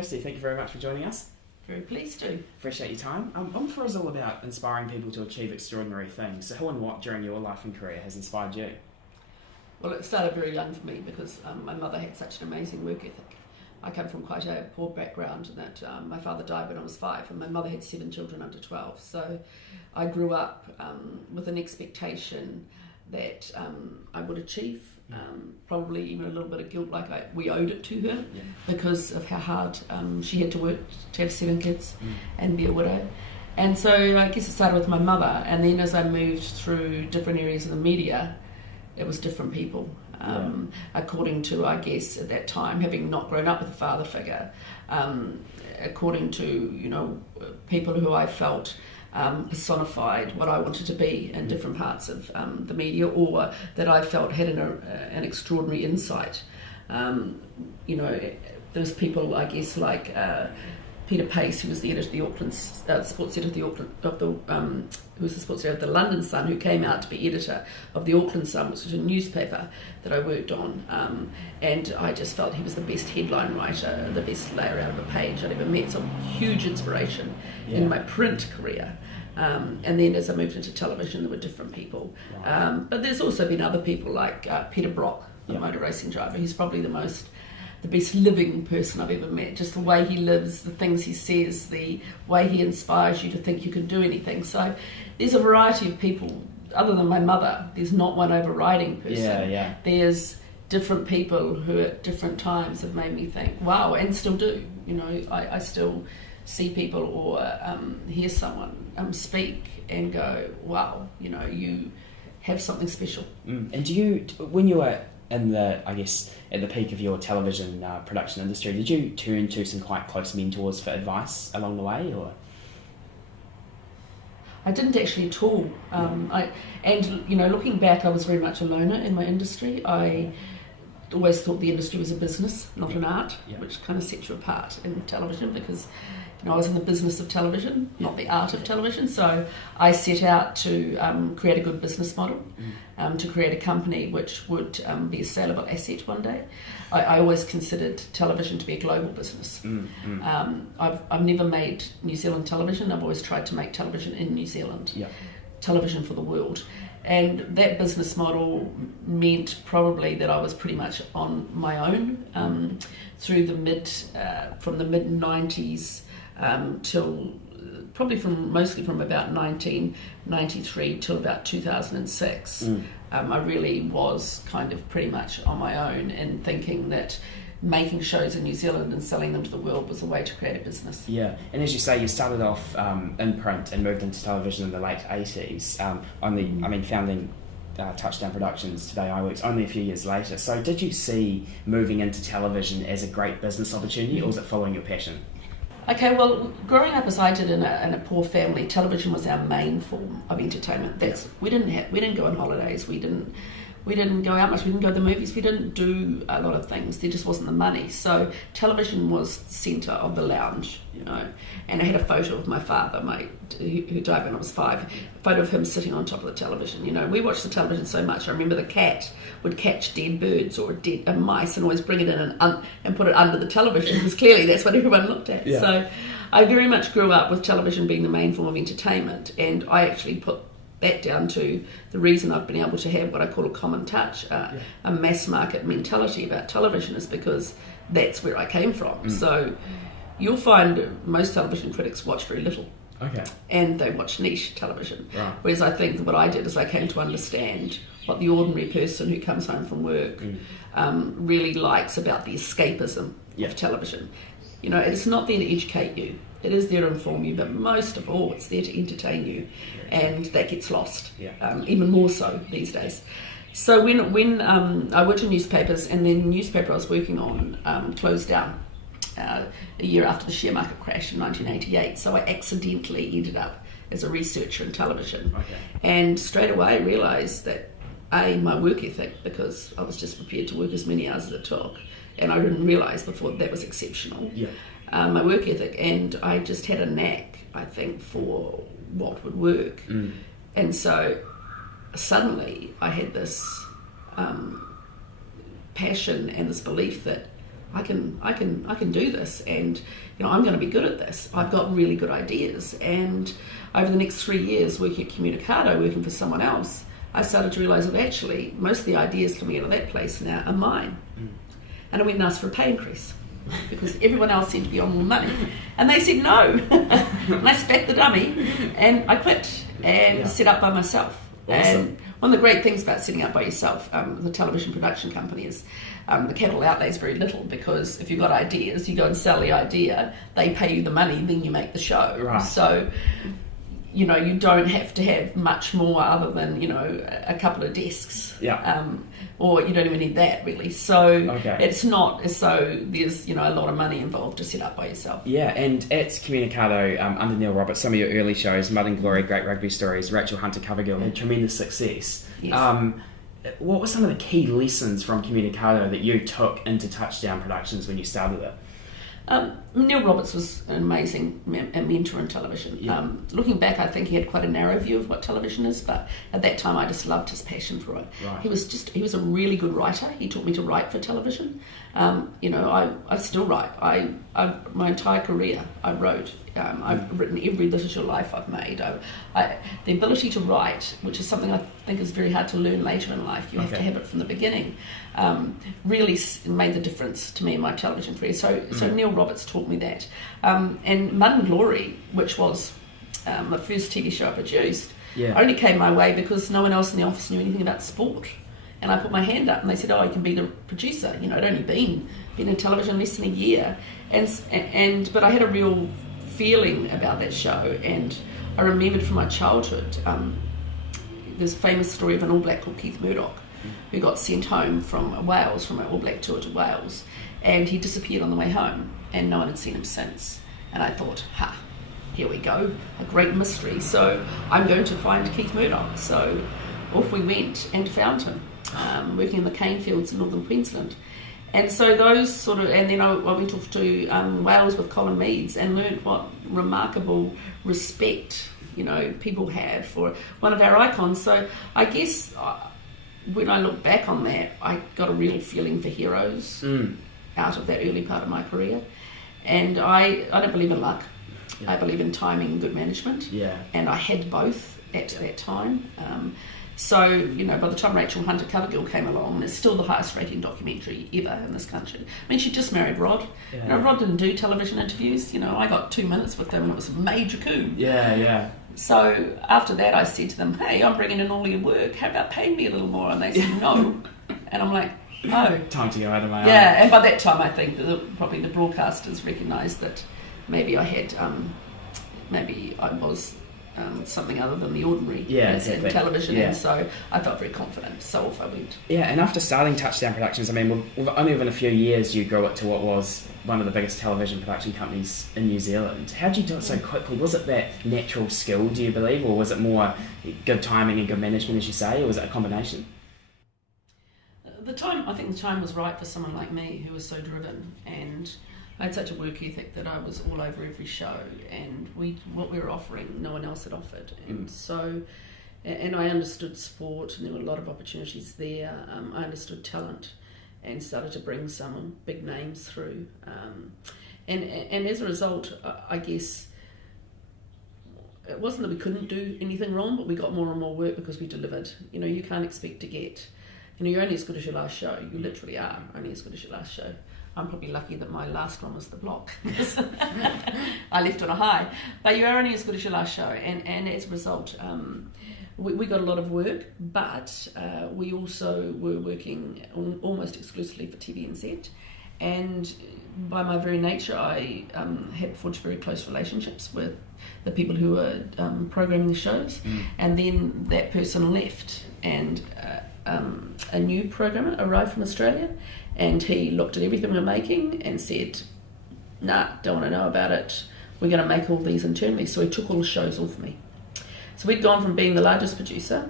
Christie, thank you very much for joining us. Very pleased to. Appreciate your time. On4 is all about inspiring people to achieve extraordinary things. So who and what during your life and career has inspired you? Well, it started very young for me because my mother had such an amazing work ethic. I come from quite a poor background in that my father died when I was 5 and my mother had 7 children under 12. So I grew up with an expectation that I would achieve, probably even a little bit of guilt, like we owed it to her because of how hard she had to work to have 7 kids and be a widow. And so I guess it started with my mother, and then as I moved through different areas of the media, it was different people. According to, I guess, at that time, having not grown up with a father figure, according to, people who I felt personified what I wanted to be in different parts of the media, or that I felt had an extraordinary insight. There's people, I guess, like Peter Pace, who was the editor of the Auckland sports editor of the Auckland who was the sports editor of the London Sun, who came out to be editor of the Auckland Sun, which was a newspaper that I worked on, and I just felt he was the best headline writer, the best layer out of a page I'd ever met. So huge inspiration in my print career. And then as I moved into television, there were different people. But there's also been other people like Peter Brock, the motor racing driver. He's probably the best living person I've ever met. Just the way he lives, the things he says, the way he inspires you to think you can do anything. So there's a variety of people. Other than my mother, there's not one overriding person. There's different people who at different times have made me think, wow, and still do. I still see people or hear someone speak and go, wow, you have something special. And do you, when you were in at the peak of your television production industry, did you turn to some quite close mentors for advice along the way, or? I didn't actually at all. Looking back, I was very much a loner in my industry. I always thought the industry was a business, not an art, which kind of sets you apart in television because I was in the business of television, not the art of television. So I set out to create a good business model, to create a company which would be a saleable asset one day. I always considered television to be a global business. I've never made New Zealand television. I've always tried to make television in New Zealand, television for the world. And that business model meant probably that I was pretty much on my own through from the mid-90s till probably mostly from about 1993 till about 2006. I really was kind of pretty much on my own and thinking that making shows in New Zealand and selling them to the world was a way to create a business. Yeah, and as you say, you started off in print and moved into television in the late 80s, founding Touchdown Productions, today Eyeworks, only a few years later. So did you see moving into television as a great business opportunity, or was it following your passion? Okay, well, growing up as I did in a poor family, television was our main form of entertainment. We didn't go on holidays. We didn't go out much. We didn't go to the movies. We didn't do a lot of things. There just wasn't the money. So television was the centre of the lounge, And I had a photo of my father, who died when I was 5. A photo of him sitting on top of the television. We watched the television so much. I remember the cat would catch dead birds or dead mice and always bring it in and put it under the television because clearly that's what everyone looked at. Yeah. So I very much grew up with television being the main form of entertainment, and I actually put that down to the reason I've been able to have what I call a common touch, a mass market mentality about television is because that's where I came from. So you'll find most television critics watch very little. Okay. And they watch niche television. Right. Whereas I think that what I did is I came to understand what the ordinary person who comes home from work really likes about the escapism of television. It's not there to educate you. It is there to inform you, but most of all, it's there to entertain you, and that gets lost, even more so these days. So when I worked in newspapers, and then the newspaper I was working on closed down a year after the share market crash in 1988, so I accidentally ended up as a researcher in television. Okay. And straight away I realised that, my work ethic, because I was just prepared to work as many hours as it took, and I didn't realise before that was exceptional. Yeah. My work ethic, and I just had a knack, I think, for what would work. And so suddenly I had this passion and this belief that I can do this, and I'm going to be good at this. I've got really good ideas. And over the next 3 years working at Communicator, working for someone else, I started to realise that actually most of the ideas coming out of that place now are mine. And I went and asked for a pay increase because everyone else seemed to be on more money, and they said no. And I spat the dummy and I quit and set up by myself. Awesome. And one of the great things about setting up by yourself, the television production company, is the capital outlay is very little, because if you've got ideas, you go and sell the idea, they pay you the money, then you make the show. Right. So, you don't have to have much more other than, a couple of desks. Yeah. Or you don't even need that, really. So it's not as though there's, a lot of money involved to set up by yourself. Yeah, and at Communicato, under Neil Roberts, some of your early shows, Mud and Glory, Great Rugby Stories, Rachel Hunter Cover Girl, had tremendous success. Yes. What were some of the key lessons from Communicato that you took into Touchdown Productions when you started it? Neil Roberts was an amazing mentor in television. Yeah. Looking back, I think he had quite a narrow view of what television is, but at that time I just loved his passion for it. Right. He was a really good writer. He taught me to write for television. I still write. My entire career I wrote. I've written every literature life I've made. The ability to write, which is something I think is very hard to learn later in life, you have to have it from the beginning, really made the difference to me in my television career. So Neil Roberts taught me that. And Mud and Glory, which was the first TV show I produced, only came my way because no one else in the office knew anything about sport. And I put my hand up and they said, you can be the producer. I'd only been in television less than a year. But I had a real feeling about that show, and I remembered from my childhood there's a famous story of an All Black called Keith Murdoch, who got sent home from Wales, from an All Black tour to Wales, and he disappeared on the way home and no one had seen him since. And I thought, here we go, a great mystery, so I'm going to find Keith Murdoch. So off we went and found him, working in the cane fields in northern Queensland. And so those and then I went off to Wales with Colin Meads and learned what remarkable respect, people have for one of our icons. So I guess when I look back on that, I got a real feeling for heroes out of that early part of my career. And I don't believe in luck. I believe in timing and good management. Yeah. And I had both at that time. So, by the time Rachel Hunter Cover Girl came along, it's still the highest rating documentary ever in this country. I mean, she just married Rod. Yeah. Rod didn't do television interviews. I got 2 minutes with him and it was a major coup. Yeah. So after that, I said to them, hey, I'm bringing in all your work. How about paying me a little more? And they said, no. And I'm like, oh. Time to go out of my eye. Yeah, and by that time, I think probably the broadcasters recognised that maybe I had, maybe I was something other than the ordinary in television, and so I felt very confident, so off I went. Yeah, and after starting Touchdown Productions, I mean, only within a few years you grew it to what was one of the biggest television production companies in New Zealand. How did you do it so quickly? Was it that natural skill, do you believe, or was it more good timing and good management, as you say, or was it a combination? I think the time was right for someone like me who was so driven, and I had such a work ethic that I was all over every show, and what we were offering no one else had offered. And so, and I understood sport, and there were a lot of opportunities there. I understood talent and started to bring some big names through. And as a result, I guess it wasn't that we couldn't do anything wrong, but we got more and more work because we delivered. You can't expect to get, you're only as good as your last show. You literally are only as good as your last show. I'm probably lucky that my last one was The Block. I left on a high. But you're only as good as your last show. And as a result, we got a lot of work, but we also were working almost exclusively for TVNZ. And by my very nature, I had forged very close relationships with the people who were programming the shows. And then that person left, and a new programmer arrived from Australia, and he looked at everything we were making and said, nah, don't want to know about it, we're going to make all these internally. So he took all the shows off me. So we'd gone from being the largest producer,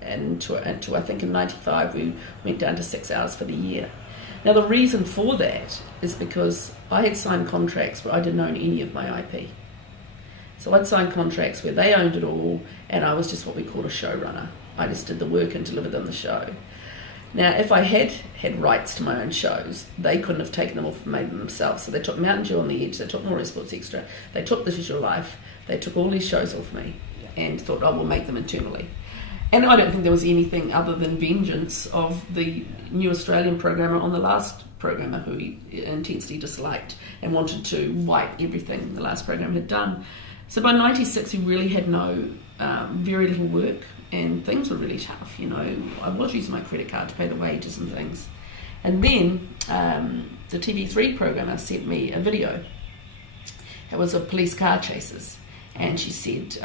and to I think in 95 we went down to 6 hours for the year. Now the reason for that is because I had signed contracts where I didn't own any of my IP. So I'd signed contracts where they owned it all, and I was just what we call a showrunner. I just did the work and delivered them the show. Now, if I had rights to my own shows, they couldn't have taken them off and made them themselves. So they took Mountain Dew on the Edge, they took More Sports Extra, they took This Is Your Life, they took all these shows off me and thought, oh, we'll make them internally. And I don't think there was anything other than vengeance of the new Australian programmer on the last programmer who he intensely disliked and wanted to wipe everything the last program had done. So by 96, we really had very little work, and things were really tough. I was using my credit card to pay the wages and things. And then the TV3 programmer sent me a video. It was of police car chases, and she said,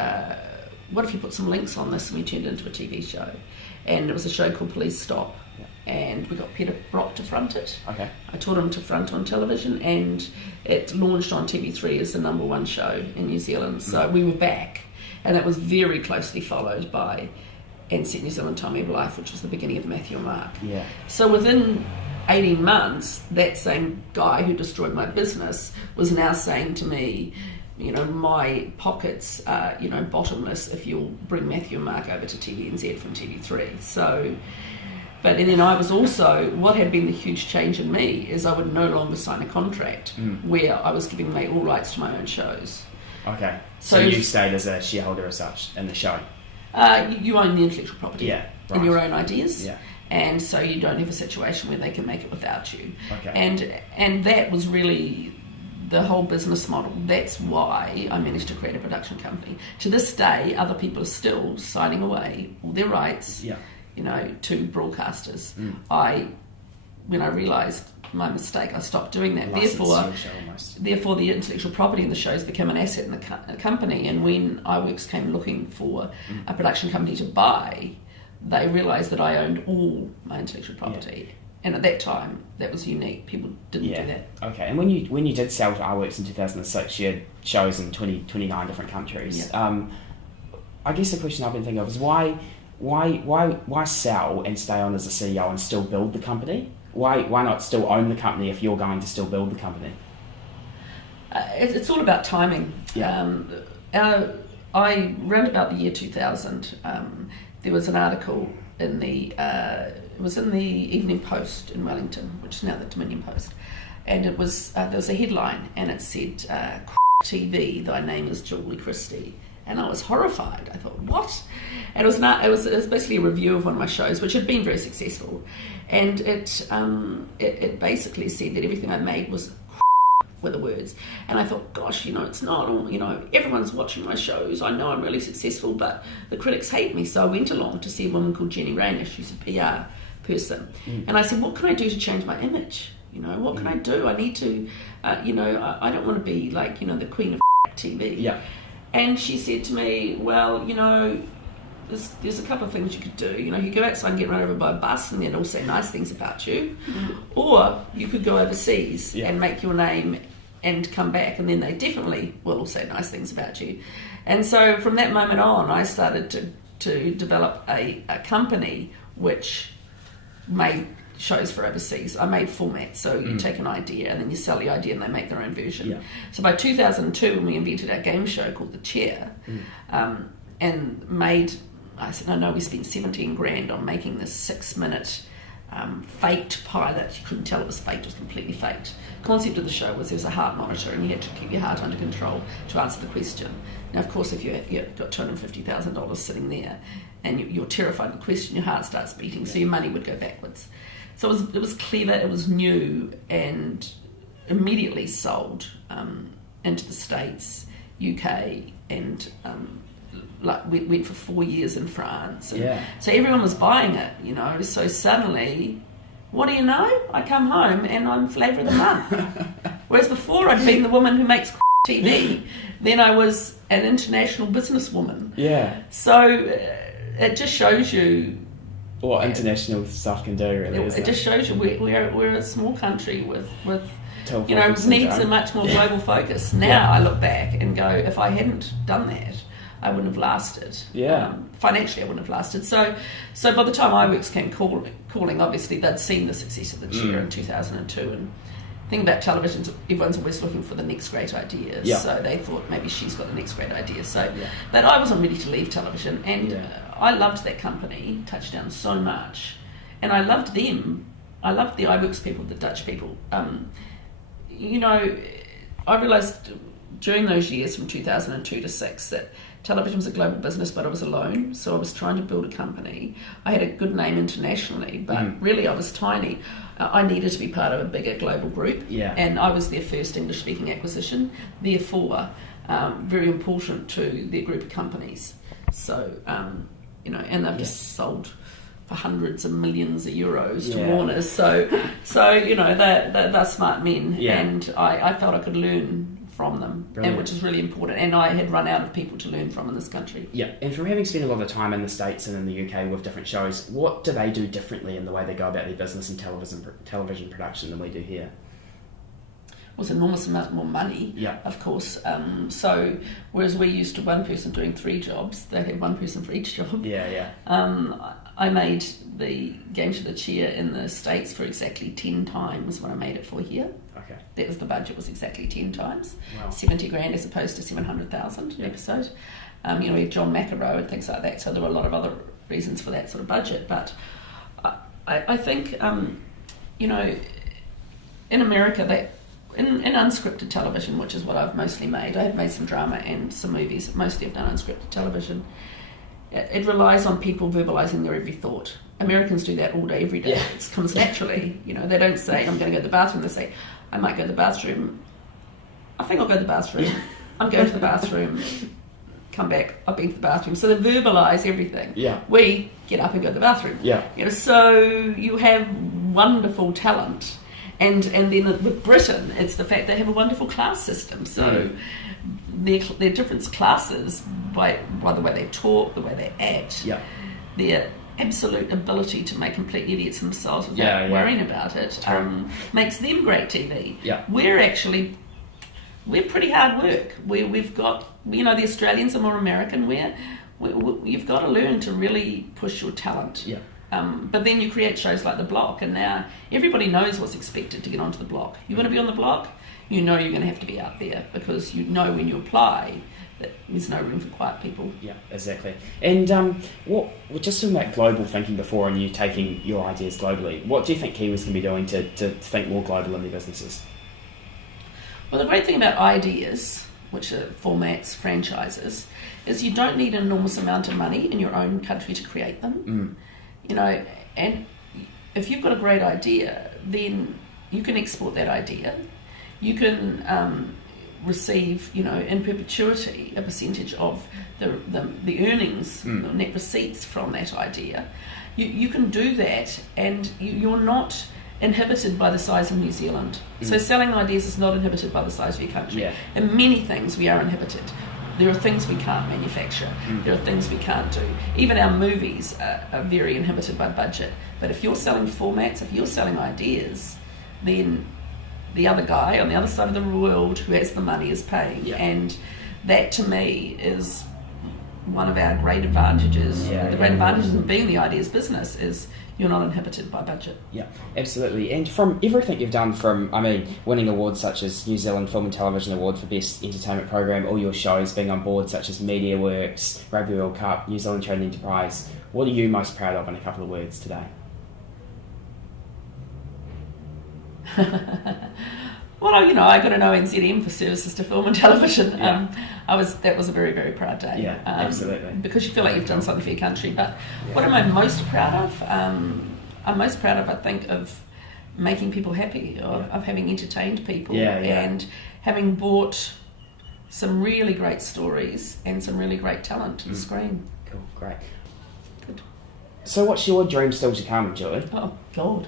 what if you put some links on this and we turned it into a TV show? And it was a show called Police Stop, and we got Peter Brock to front it. Okay. I taught him to front on television, and it launched on TV3 as the #1 show in New Zealand. So we were back, and that was very closely followed by and Set New Zealand Time of Life, which was the beginning of Matthew and Mark. Yeah. So within 18 months, that same guy who destroyed my business was now saying to me, my pockets are, bottomless if you'll bring Matthew and Mark over to TVNZ from TV3. So, and then I was also, what had been the huge change in me is I would no longer sign a contract where I was giving me all rights to my own shows. Okay. So you stayed as a shareholder as such in the show? You own the intellectual property and your own ideas. Yeah. And so you don't have a situation where they can make it without you. Okay. And that was really the whole business model. That's why I managed to create a production company. To this day, other people are still signing away all their rights, to broadcasters. When I realised my mistake, I stopped doing that. Therefore, the intellectual property in the shows became an asset in the company. And when Eyeworks came looking for a production company to buy, they realised that I owned all my intellectual property. Yeah. And at that time, that was unique. People didn't do that. Okay. And when you did sell to Eyeworks in 2006, you had shows in 29 different countries. Yeah. I guess the question I've been thinking of is why sell and stay on as a CEO and still build the company? Why not still own the company if you're going to still build the company? It's all about timing. Yeah. Around about the year 2000, there was an article in it was in the Evening Post in Wellington, which is now the Dominion Post, and it was there was a headline, and it said, "TV, thy name is Julie Christie." And I was horrified. I thought, what? And it was basically a review of one of my shows, which had been very successful, and it basically said that everything I made was were the words. And I thought, gosh, it's not all, everyone's watching my shows. I know I'm really successful, but the critics hate me. So I went along to see a woman called Jenny Raynish, who's a PR person, and I said, what can I do to change my image? What can I do? I need to, I don't want to be like, the queen of TV. Yeah. And she said to me, well, there's a couple of things you could do. You go outside and get run over by a bus and then all say nice things about you. Or you could go overseas and make your name and come back, and then they definitely will all say nice things about you. And so from that moment on, I started to develop a company which made shows for overseas. I made formats, so you take an idea and then you sell the idea and they make their own version. Yeah. So by 2002, when we invented our game show called The Chair, and I said, no, we spent 17 grand on making this 6-minute faked pilot. You couldn't tell it was faked, it was completely faked. The concept of the show was there was a heart monitor and you had to keep your heart under control to answer the question. Now, of course, if you've got $250,000 sitting there and you're terrified of the question, your heart starts beating, so your money would go backwards. So it was clever, it was new, and immediately sold into the States, UK, and went for 4 years in France. And so everyone was buying it, so suddenly, what do you know? I come home and I'm flavour of the month. Whereas before I'd been the woman who makes TV, then I was an international businesswoman. Yeah. So it just shows you what international stuff can do, really. It just shows you we're a small country with needs a much more global focus. Now I look back and go, if I hadn't done that, I wouldn't have lasted. Yeah. Financially, I wouldn't have lasted. So by the time Eyeworks came calling, obviously they'd seen the success of the Chair in 2002. And the thing about television is everyone's always looking for the next great idea. Yeah. So they thought maybe she's got the next great idea. So that I wasn't ready to leave television, and I loved that company, Touchdown, so much. and I loved them. I loved the Eyeworks people, the Dutch people. You know, I realised during those years from 2002 to 6 that television was a global business, but I was alone, so I was trying to build a company. I had a good name internationally, but really I was tiny. I needed to be part of a bigger global group, and I was their first English-speaking acquisition, therefore very important to their group of companies. So, you know, and they've just sold for hundreds of millions of euros to Warner's. So you know, they're smart men, and I felt I could learn from them, and which is really important. And I had run out of people to learn from in this country. Yeah, and from having spent a lot of time in the States and in the UK with different shows, what do they do differently in the way they go about their business and television production than we do here? Well, it's an enormous amount more money, of course. So whereas we used to one person doing 3 jobs, they had one person for each job. I made the Game Show the Chair in the States for exactly 10 times what I made it for here. Okay. That was the budget, was exactly 10 times. Wow. 70 grand as opposed to 700,000 an episode. You know, we had John McEnroe and things like that, so there were a lot of other reasons for that sort of budget. But I think, you know, in America, that in unscripted television, which is what I've mostly made, I have made some drama and some movies, mostly I've done unscripted television. It relies on people verbalising their every thought. Americans do that all day, every day. It comes naturally. You know, they don't say, I'm going to go to the bathroom. They say, I might go to the bathroom. I think I'll go to the bathroom. I'm going to the bathroom. Come back. I've been to the bathroom. So they verbalise everything. We get up and go to the bathroom. You know, so you have wonderful talent. And then with Britain, it's the fact they have a wonderful class system. So their different classes by the way they talk, the way they act, their absolute ability to make complete idiots themselves without worrying about it, makes them great TV. We're pretty hard work. We've got, you know, the Australians are more American. You've got to learn to really push your talent. But then you create shows like The Block, and now everybody knows what's expected to get onto The Block. You want to be on The Block, you know you're going to have to be out there, because you know when you apply that there's no room for quiet people. Yeah, exactly. And what just talking about global thinking before, and you taking your ideas globally, what do you think Kiwis can be doing to think more global in their businesses? Well, the great thing about ideas, which are formats, franchises, is you don't need an enormous amount of money in your own country to create them. You know, and if you've got a great idea, then you can export that idea. You can receive, you know, in perpetuity a percentage of the earnings, the net receipts from that idea. You can do that, and you're not inhibited by the size of New Zealand. So selling ideas is not inhibited by the size of your country. In many things we are inhibited. There are things we can't manufacture. There are things we can't do. Even our movies are very inhibited by budget. But if you're selling formats, if you're selling ideas, then the other guy on the other side of the world who has the money is paying. And that, to me, is one of our great advantages. The great advantages of being the ideas business is you're not inhibited by budget. Yeah, absolutely. And from everything you've done, from, I mean, winning awards such as New Zealand Film and Television Award for Best Entertainment Program, all your shows being on board such as MediaWorks, Rugby World Cup, New Zealand Trade Enterprise, what are you most proud of in a couple of words today? Well, you know, I got an ONZM for services to film and television. That was a very, very proud day. Yeah, absolutely. Because you feel like you've done something for your country. But what am I most proud of? I'm most proud of, I think, of making people happy, of having entertained people, and having brought some really great stories and some really great talent to the screen. Cool, great. Good. So what's your dream still to come, Julie? Oh, God.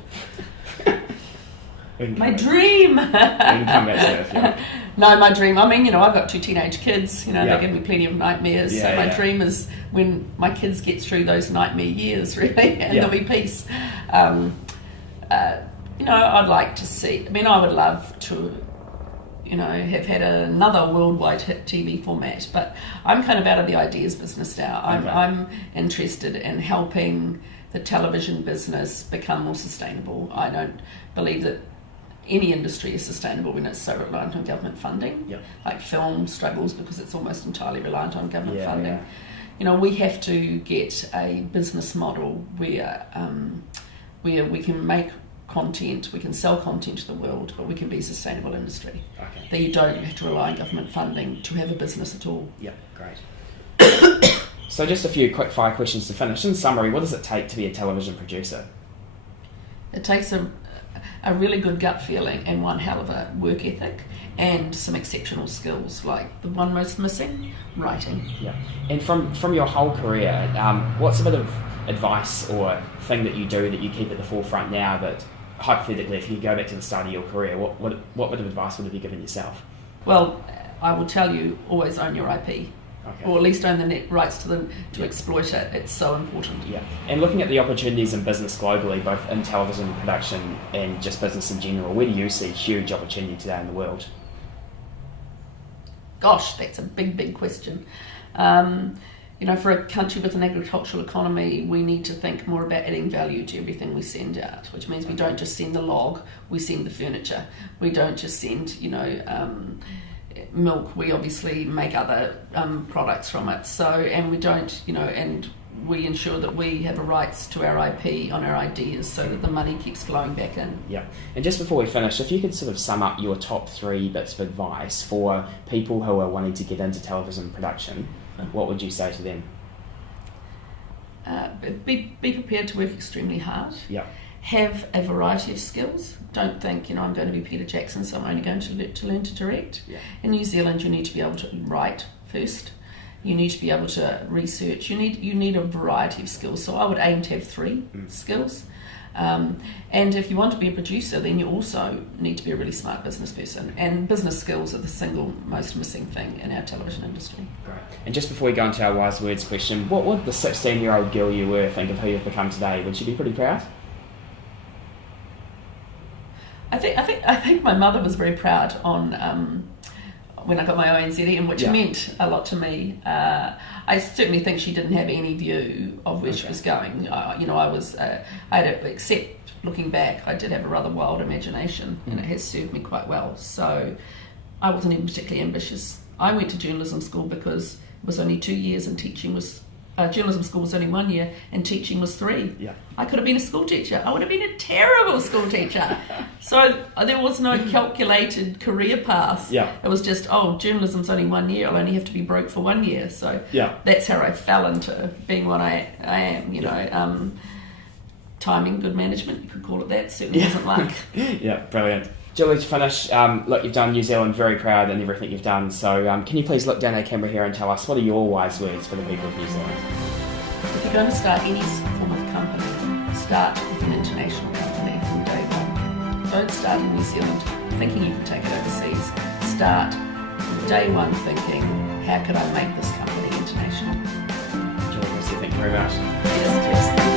My dream! We can come back to that if you want. No, my dream, I mean, you know, I've got 2 teenage kids, you know, they give me plenty of nightmares, so my dream is when my kids get through those nightmare years, really, and there'll be peace. You know, I'd like to see, I mean, I would love to, you know, have had another worldwide hit TV format, but I'm kind of out of the ideas business now. I'm interested in helping the television business become more sustainable. I don't believe that any industry is sustainable when it's so reliant on government funding. Like film struggles because it's almost entirely reliant on government funding. You know, we have to get a business model where where we can make content, we can sell content to the world, but we can be a sustainable industry. Okay. That you don't have to rely on government funding to have a business at all. Yeah, great. So just a few quick fire questions to finish. In summary, what does it take to be a television producer? It takes a really good gut feeling and one hell of a work ethic and some exceptional skills, like the one most missing, writing. Yeah. And from your whole career, what's a bit of advice or thing that you do that you keep at the forefront now that, hypothetically, if you go back to the start of your career, what bit of advice would have you given yourself? Well, I will tell you, always own your IP. Okay. Or at least own the net rights to exploit it. It's so important. Yeah. And looking at the opportunities in business globally, both in television production and just business in general, where do you see huge opportunity today in the world? Gosh, that's a big question. For a country with an agricultural economy, we need to think more about adding value to everything we send out, which means we don't just send the log, we send the furniture. We don't just send, milk. We obviously make other products from it. So, and we don't, and we ensure that we have a rights to our IP on our ideas so that the money keeps flowing back in. Yeah. And just before we finish, if you could sort of sum up your top 3 bits of advice for people who are wanting to get into television production, what would you say to them? Be prepared to work extremely hard. Yeah. Have a variety of skills. Don't think, I'm going to be Peter Jackson, so I'm only going to learn to direct. Yeah. In New Zealand, you need to be able to write first. You need to be able to research. You need a variety of skills. So I would aim to have 3 skills. And if you want to be a producer, then you also need to be a really smart business person. And business skills are the single most missing thing in our television industry. Great. And just before we go into our wise words question, what would the 16-year-old girl you were think of who you've become today? Would she be pretty proud? I think my mother was very proud on when I got my ONZM, which meant a lot to me. I certainly think she didn't have any view of where she was going. Except looking back, I did have a rather wild imagination, and it has served me quite well. So I wasn't even particularly ambitious. I went to journalism school because it was only 2 years and teaching was. Journalism school was only 1 year and teaching was 3. Yeah. I could have been a school teacher. I would have been a terrible school teacher. So there was no calculated career path. Yeah. It was just, journalism's only 1 year. I'll only have to be broke for 1 year. So that's how I fell into being what I am. Timing, good management, you could call it that. Certainly wasn't luck. Yeah, brilliant. Julie, to finish, look, you've done New Zealand very proud in everything you've done, so can you please look down our camera here and tell us what are your wise words for the people of New Zealand? If you're going to start any form of company, start with an international company from day one. Don't start in New Zealand thinking you can take it overseas. Start from day one thinking, how could I make this company international? Julie Christie, thank you very much. Yes.